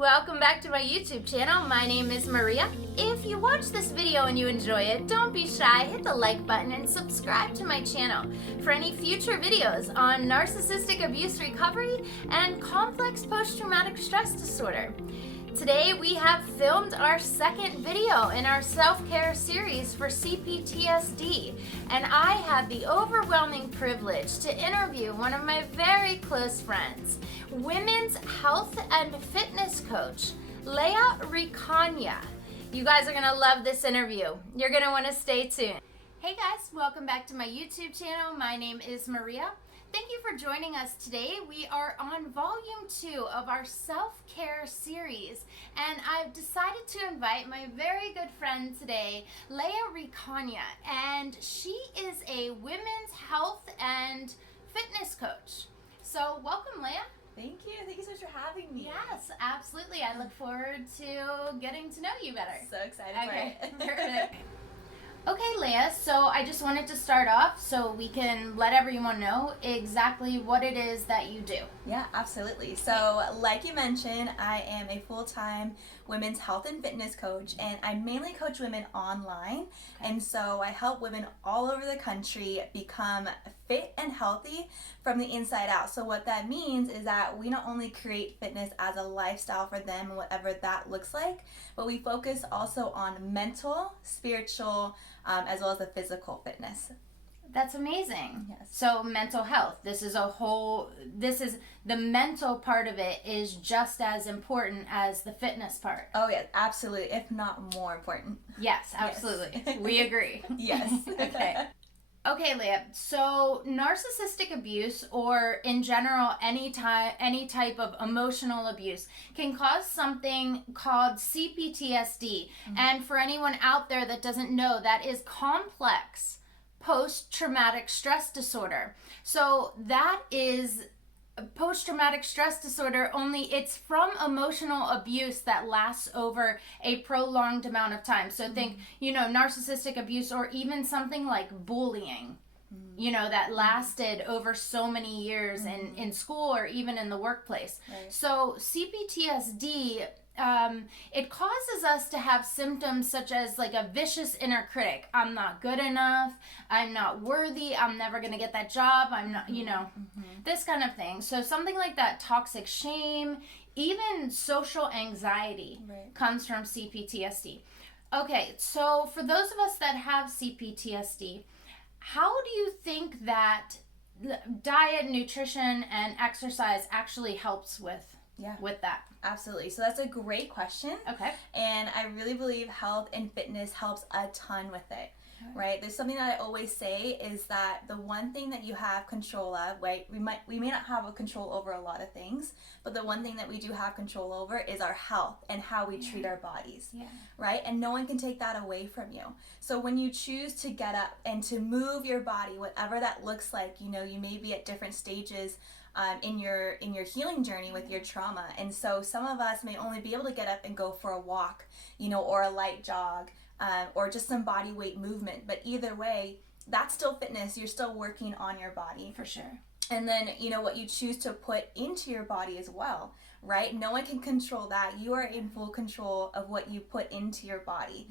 Welcome back to my YouTube channel. My name is Maria. If you watch this video and you enjoy it, don't be shy, hit the like button and subscribe to my channel for any future videos on narcissistic abuse recovery and complex post-traumatic stress disorder. Today we have filmed our second video in our self-care series for CPTSD, and I had the overwhelming privilege to interview one of my very close friends, women's health and fitness coach, Leah Recania. You guys are gonna love this interview. You're gonna wanna stay tuned. Hey guys, welcome back to my YouTube channel. My name is Maria. Thank you for joining us today. We are on volume 2 of our self-care series, and I've decided to invite my very good friend today, Leah Recania, and she is a women's health and fitness coach. So welcome, Leah. Thank you so much for having me. Yes, absolutely. I look forward to getting to know you better. So excited Okay, for it. perfect. Okay, Leah, so I just wanted to start off so we can let everyone know exactly what it is that you do. Yeah, absolutely. So like you mentioned, I am a full-time women's health and fitness coach, and I mainly coach women online. And so I help women all over the country become fit and healthy from the inside out. So what that means is that we not only create fitness as a lifestyle for them, whatever that looks like, but we focus also on mental, spiritual, as well as the physical fitness. That's amazing. Yes. So mental health, this is the mental part of it is just as important as the fitness part. Oh yeah, absolutely, if not more important. Yes, absolutely. Yes. We agree. Yes. Okay, Leah, so narcissistic abuse, or in general any type of emotional abuse, can cause something called CPTSD. Mm-hmm. And for anyone out there that doesn't know, that is complex post-traumatic stress disorder. So that is post-traumatic stress disorder, only it's from emotional abuse that lasts over a prolonged amount of time. So think, narcissistic abuse, or even something like bullying, that lasted over so many years in school or even in the workplace. Right. So CPTSD, it causes us to have symptoms such as like a vicious inner critic. I'm not good enough. I'm not worthy. I'm never going to get that job. I'm not, this kind of thing. So something like that, toxic shame, even social anxiety comes from CPTSD. Okay, so for those of us that have CPTSD, how do you think that diet, nutrition, and exercise actually helps with that? Absolutely. So that's a great question. Okay. And I really believe health and fitness helps a ton with it, right? There's something that I always say is that the one thing that you have control of, right? We may not have a control over a lot of things, but the one thing that we do have control over is our health and how we treat our bodies, right? And no one can take that away from you. So when you choose to get up and to move your body, whatever that looks like, you may be at different stages in your healing journey with your trauma. And so some of us may only be able to get up and go for a walk, or a light jog, or just some body weight movement. But either way, that's still fitness. You're still working on your body. For sure. And then, what you choose to put into your body as well, right? No one can control that. You are in full control of what you put into your body,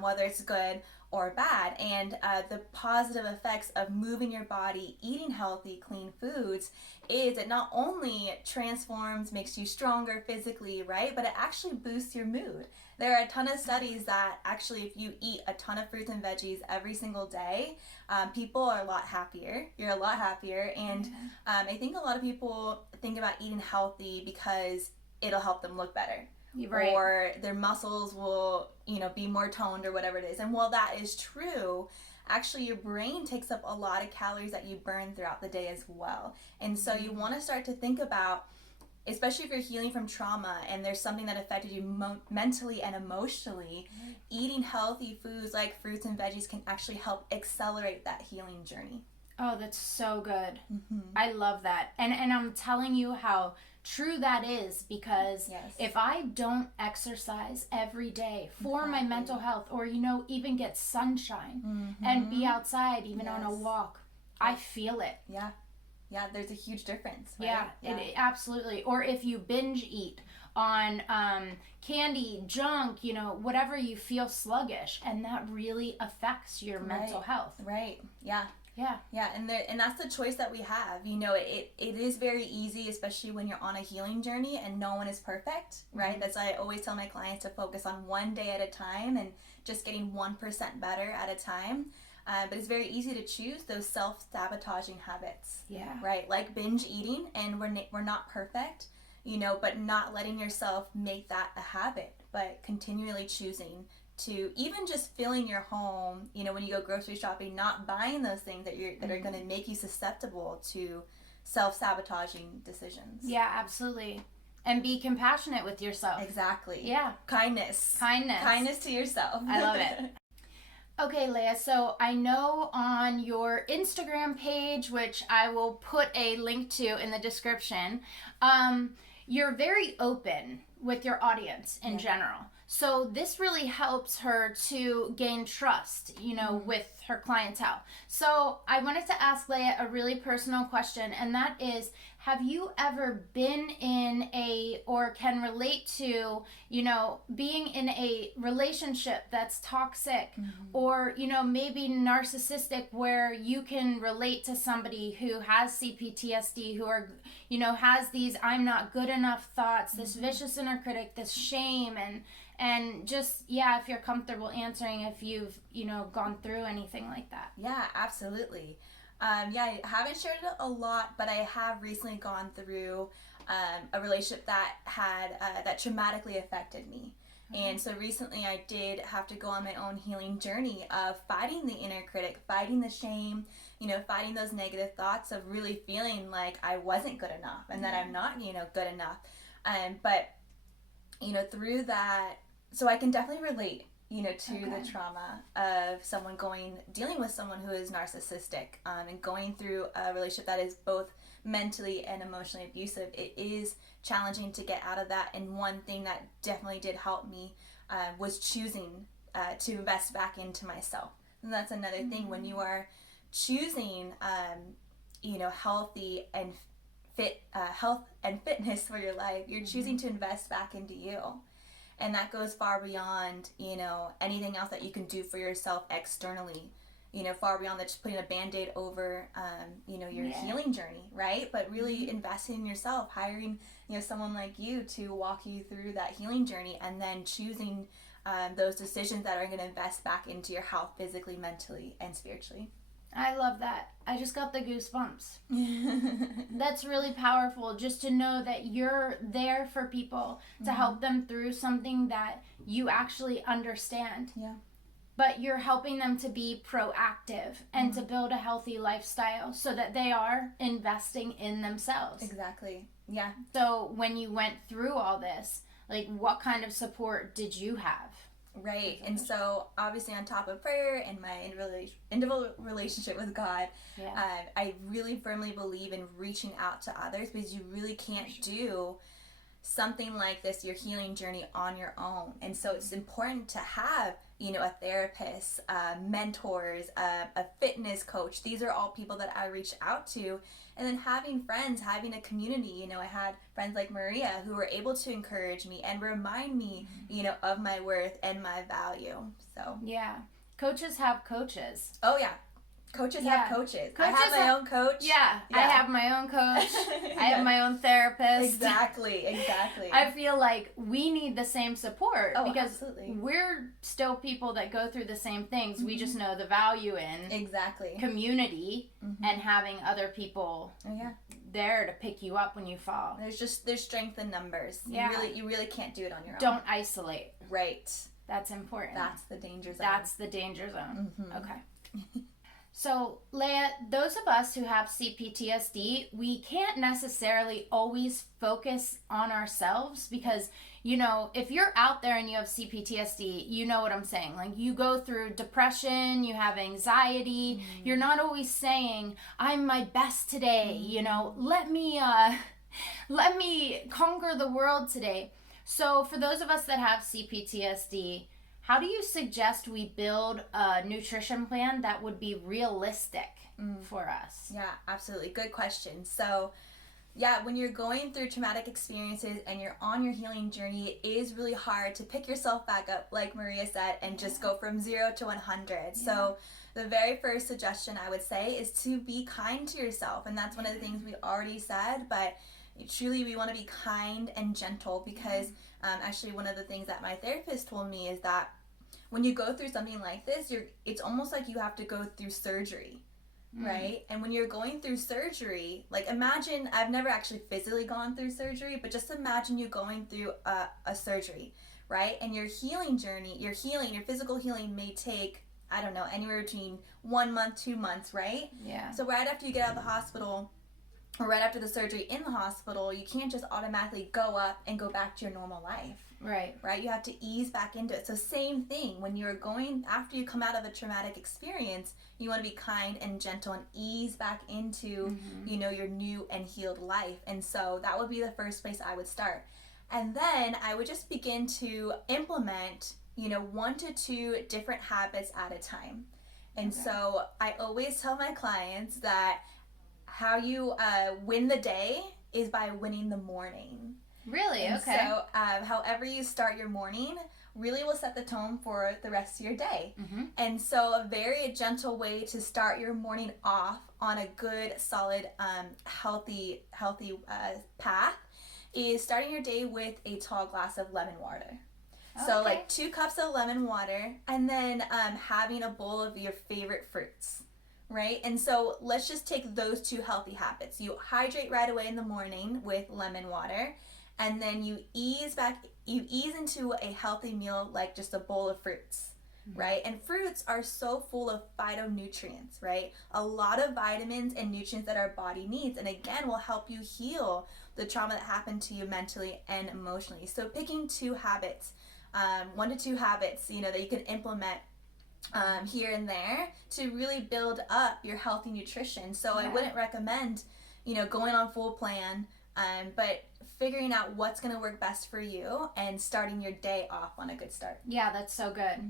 whether it's good or bad. And the positive effects of moving your body, eating healthy, clean foods, is it not only transforms, makes you stronger physically, right? But it actually boosts your mood. There are a ton of studies that actually, if you eat a ton of fruits and veggies every single day, people are a lot happier. You're a lot happier. And I think a lot of people think about eating healthy because it'll help them look better. Right. Or their muscles will, be more toned or whatever it is. And while that is true, actually your brain takes up a lot of calories that you burn throughout the day as well. And so you want to start to think about, especially if you're healing from trauma and there's something that affected you mentally and emotionally, eating healthy foods like fruits and veggies can actually help accelerate that healing journey. Oh, that's so good. I love that. And I'm telling you how true that is, because if I don't exercise every day for my mental health, or even get sunshine and be outside even on a walk, I feel it. Yeah, there's a huge difference, right? It absolutely. Or if you binge eat, on candy, junk, whatever, you feel sluggish, and that really affects your mental health. Right. Yeah. Yeah. Yeah, and that's the choice that we have. It is very easy, especially when you're on a healing journey and no one is perfect, right? That's why I always tell my clients to focus on one day at a time and just getting 1% better at a time. But it's very easy to choose those self-sabotaging habits. Yeah. Right? Like binge eating, and we're not perfect, but not letting yourself make that a habit, but continually choosing to even just filling your home, when you go grocery shopping, not buying those things that are going to make you susceptible to self-sabotaging decisions. Yeah, absolutely. And be compassionate with yourself. Exactly. Yeah. Kindness to yourself. I love it. Okay, Leah, so I know on your Instagram page, which I will put a link to in the description, you're very open with your audience in general. So this really helps her to gain trust, with her clientele. So I wanted to ask Leah a really personal question, and that is, have you ever been in or can relate to, being in a relationship that's toxic, or, maybe narcissistic, where you can relate to somebody who has CPTSD, who are, has these I'm not good enough thoughts, this vicious inner critic, this shame, and just, if you're comfortable answering if you've, gone through anything like that. Yeah, absolutely. I haven't shared it a lot, but I have recently gone through a relationship that had that traumatically affected me. And so recently I did have to go on my own healing journey of fighting the inner critic, fighting the shame, fighting those negative thoughts of really feeling like I wasn't good enough and that I'm not, good enough. But through that, so I can definitely relate, to the trauma of dealing with someone who is narcissistic, and going through a relationship that is both mentally and emotionally abusive. It is challenging to get out of that, and one thing that definitely did help me was choosing to invest back into myself. And that's another thing, when you are choosing, healthy and health and fitness for your life, you're choosing to invest back into you. And that goes far beyond, anything else that you can do for yourself externally, far beyond that, just putting a Band-Aid over, your healing journey, right? But really investing in yourself, hiring, someone like you to walk you through that healing journey, and then choosing those decisions that are going to invest back into your health physically, mentally, and spiritually. I love that. I just got the goosebumps. That's really powerful, just to know that you're there for people to help them through something that you actually understand. Yeah. But you're helping them to be proactive and to build a healthy lifestyle so that they are investing in themselves. Exactly. Yeah. So when you went through all this, like, what kind of support did you have? Right. And so obviously, on top of prayer and my individual relationship with God, I really firmly believe in reaching out to others, because you really can't do something like this, your healing journey, on your own. And so it's important to have, a therapist, mentors, a fitness coach. These are all people that I reach out to. And then having friends, having a community. I had friends like Maria who were able to encourage me and remind me, of my worth and my value. So yeah, coaches have coaches. Oh yeah. Coaches have coaches. I have my own coach. Yeah, I have my own coach. I have my own therapist. Exactly. I feel like we need the same support, because absolutely. We're still people that go through the same things. We just know the value in community and having other people there to pick you up when you fall. There's strength in numbers. Yeah. You really can't do it on your own. Don't isolate. Right. That's important. That's the danger zone. Okay. So, Leah, those of us who have CPTSD, we can't necessarily always focus on ourselves, because, if you're out there and you have CPTSD, you know what I'm saying. Like, you go through depression, you have anxiety, you're not always saying, I'm my best today, let me conquer the world today. So, for those of us that have CPTSD, how do you suggest we build a nutrition plan that would be realistic for us? Yeah, absolutely. Good question. So yeah, when you're going through traumatic experiences and you're on your healing journey, it is really hard to pick yourself back up, like Maria said, and just go from 0 to 100. So the very first suggestion I would say is to be kind to yourself. And that's one of the things we already said, but truly we want to be kind and gentle, because actually one of the things that my therapist told me is that when you go through something like this, it's almost like you have to go through surgery. Right? And when you're going through surgery, like imagine, I've never actually physically gone through surgery, but just imagine you going through a surgery, right? And your healing journey, your physical healing may take, I don't know, anywhere between 1 month, 2 months, right? Yeah. So right after you get out of the hospital, or right after the surgery in the hospital, you can't just automatically go up and go back to your normal life. Right? You have to ease back into it. So same thing, when you're going, after you come out of a traumatic experience, you want to be kind and gentle and ease back into, you know, your new and healed life. And so that would be the first place I would start. And then I would just begin to implement, you know, 1 to 2 different habits at a time. And so I always tell my clients that how you win the day is by winning the morning. Really? And okay. So however you start your morning really will set the tone for the rest of your day. And so a very gentle way to start your morning off on a good, solid, healthy path is starting your day with a tall glass of lemon water. So like 2 cups of lemon water, and then having a bowl of your favorite fruits. Right? And so let's just take those 2 healthy habits. You hydrate right away in the morning with lemon water, and then you ease into a healthy meal like just a bowl of fruits, right? And fruits are so full of phytonutrients, right? A lot of vitamins and nutrients that our body needs, and again will help you heal the trauma that happened to you mentally and emotionally. So picking 2 habits, 1 to 2 habits, you know, that you can implement here and there to really build up your healthy nutrition. So I wouldn't recommend, you know, going on full plan, but figuring out what's going to work best for you and starting your day off on a good start. Yeah, that's so good.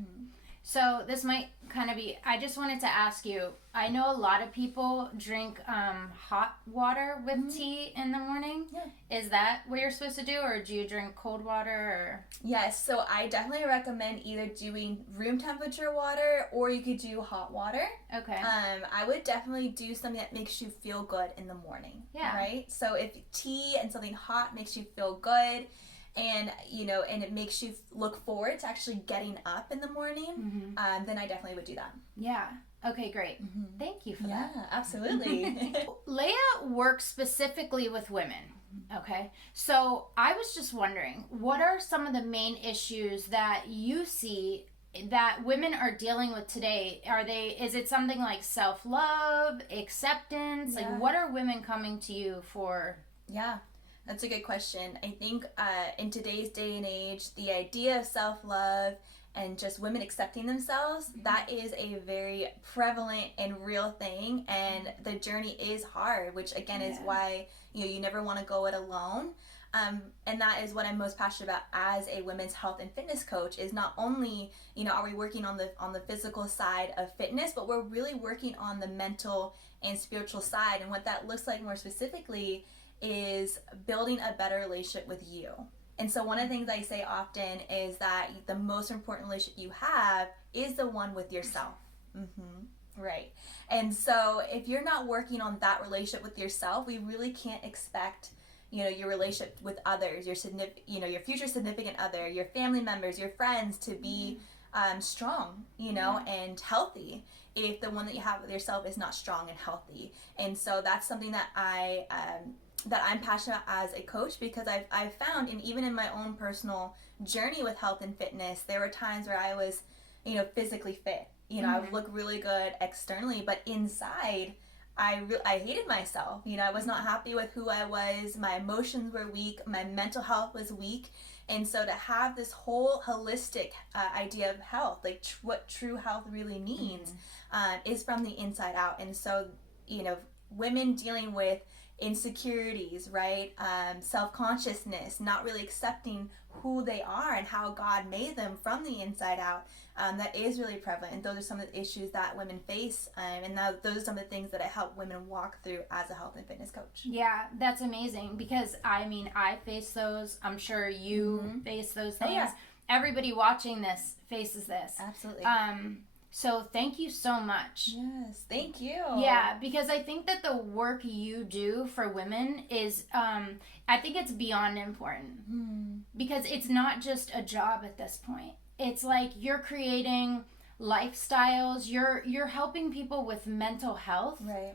So this might kind of be, I just wanted to ask you, I know a lot of people drink hot water with tea in the morning. Yeah. Is that what you're supposed to do, or do you drink cold water? Or? Yes, so I definitely recommend either doing room temperature water or you could do hot water. Okay. I would definitely do something that makes you feel good in the morning. Yeah. Right? So if tea and something hot makes you feel good, and you know, and it makes you look forward to actually getting up in the morning, then I definitely would do that. Yeah. Okay, great. Thank you for that. Yeah, absolutely. Leah works specifically with women. Okay. So I was just wondering, what are some of the main issues that you see that women are dealing with today? Is it something like self-love, acceptance? Like, what are women coming to you for? Yeah. That's a good question. I think in today's day and age, the idea of self-love and just women accepting themselves, that is a very prevalent and real thing, and the journey is hard, which again is why you never want to go it alone. And that is what I'm most passionate about as a women's health and fitness coach, is not only, are we working on the physical side of fitness, but we're really working on the mental and spiritual side. And what that looks like more specifically is building a better relationship with you. And so one of the things I say often is that the most important relationship you have is the one with yourself. Right. And so if you're not working on that relationship with yourself, we really can't expect, your relationship with others, your future significant other, your family members, your friends to be strong, and healthy if the one that you have with yourself is not strong and healthy. And so that's something that I'm passionate about as a coach, because I've found, and even in my own personal journey with health and fitness, there were times where I was, physically fit. I would look really good externally, but inside, I hated myself. I was not happy with who I was. My emotions were weak. My mental health was weak. And so to have this whole holistic idea of health, like what true health really means, is from the inside out. And so, women dealing with insecurities, right? Self-consciousness, not really accepting who they are and how God made them from the inside out. That is really prevalent, and those are some of the issues that women face, and those are some of the things that I help women walk through as a health and fitness coach. Yeah, that's amazing, because I mean, I face those. I'm sure you face those things. Oh, yeah. Everybody watching this faces this. Absolutely. So thank you so much. Yes, thank you. Yeah, because I think that the work you do for women is, I think it's beyond important. Because it's not just a job at this point. It's like you're creating lifestyles. You're helping people with mental health, Right.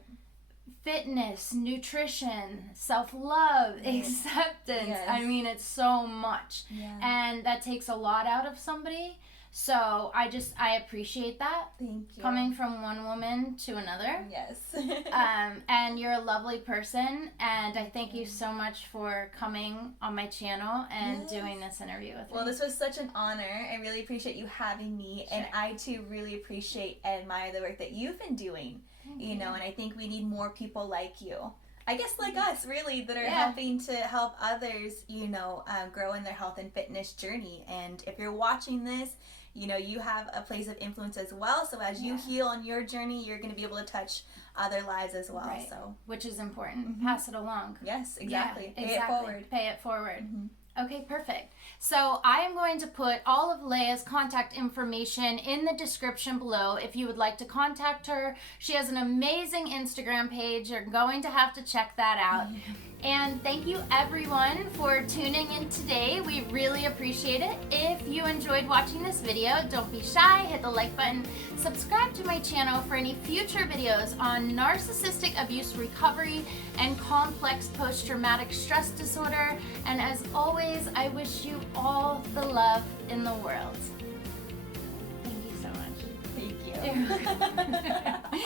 fitness, nutrition, self-love, acceptance. Yes. I mean, it's so much. Yeah. And that takes a lot out of somebody. So I appreciate that. Thank you. Coming from one woman to another. Yes. And you're a lovely person, and I thank you so much for coming on my channel and doing this interview with me. Well, this was such an honor. I really appreciate you having me, and I too really appreciate and admire the work that you've been doing. You know, and I think we need more people like you. I guess like us, really, that are helping to help others, you know, grow in their health and fitness journey. And if you're watching this, you know, you have a place of influence as well. So as you heal on your journey, you're going to be able to touch other lives as well. Right. So, which is important. Pass it along. Yes, exactly. Yeah, Pay it forward. Pay it forward. Okay, perfect. So I am going to put all of Leah's contact information in the description below if you would like to contact her. She has an amazing Instagram page. You're going to have to check that out. And thank you everyone for tuning in today. We really appreciate it. If you enjoyed watching this video, don't be shy, hit the like button, subscribe to my channel for any future videos on narcissistic abuse recovery and complex post-traumatic stress disorder. And as always, I wish you all the love in the world. Thank you so much. Thank you.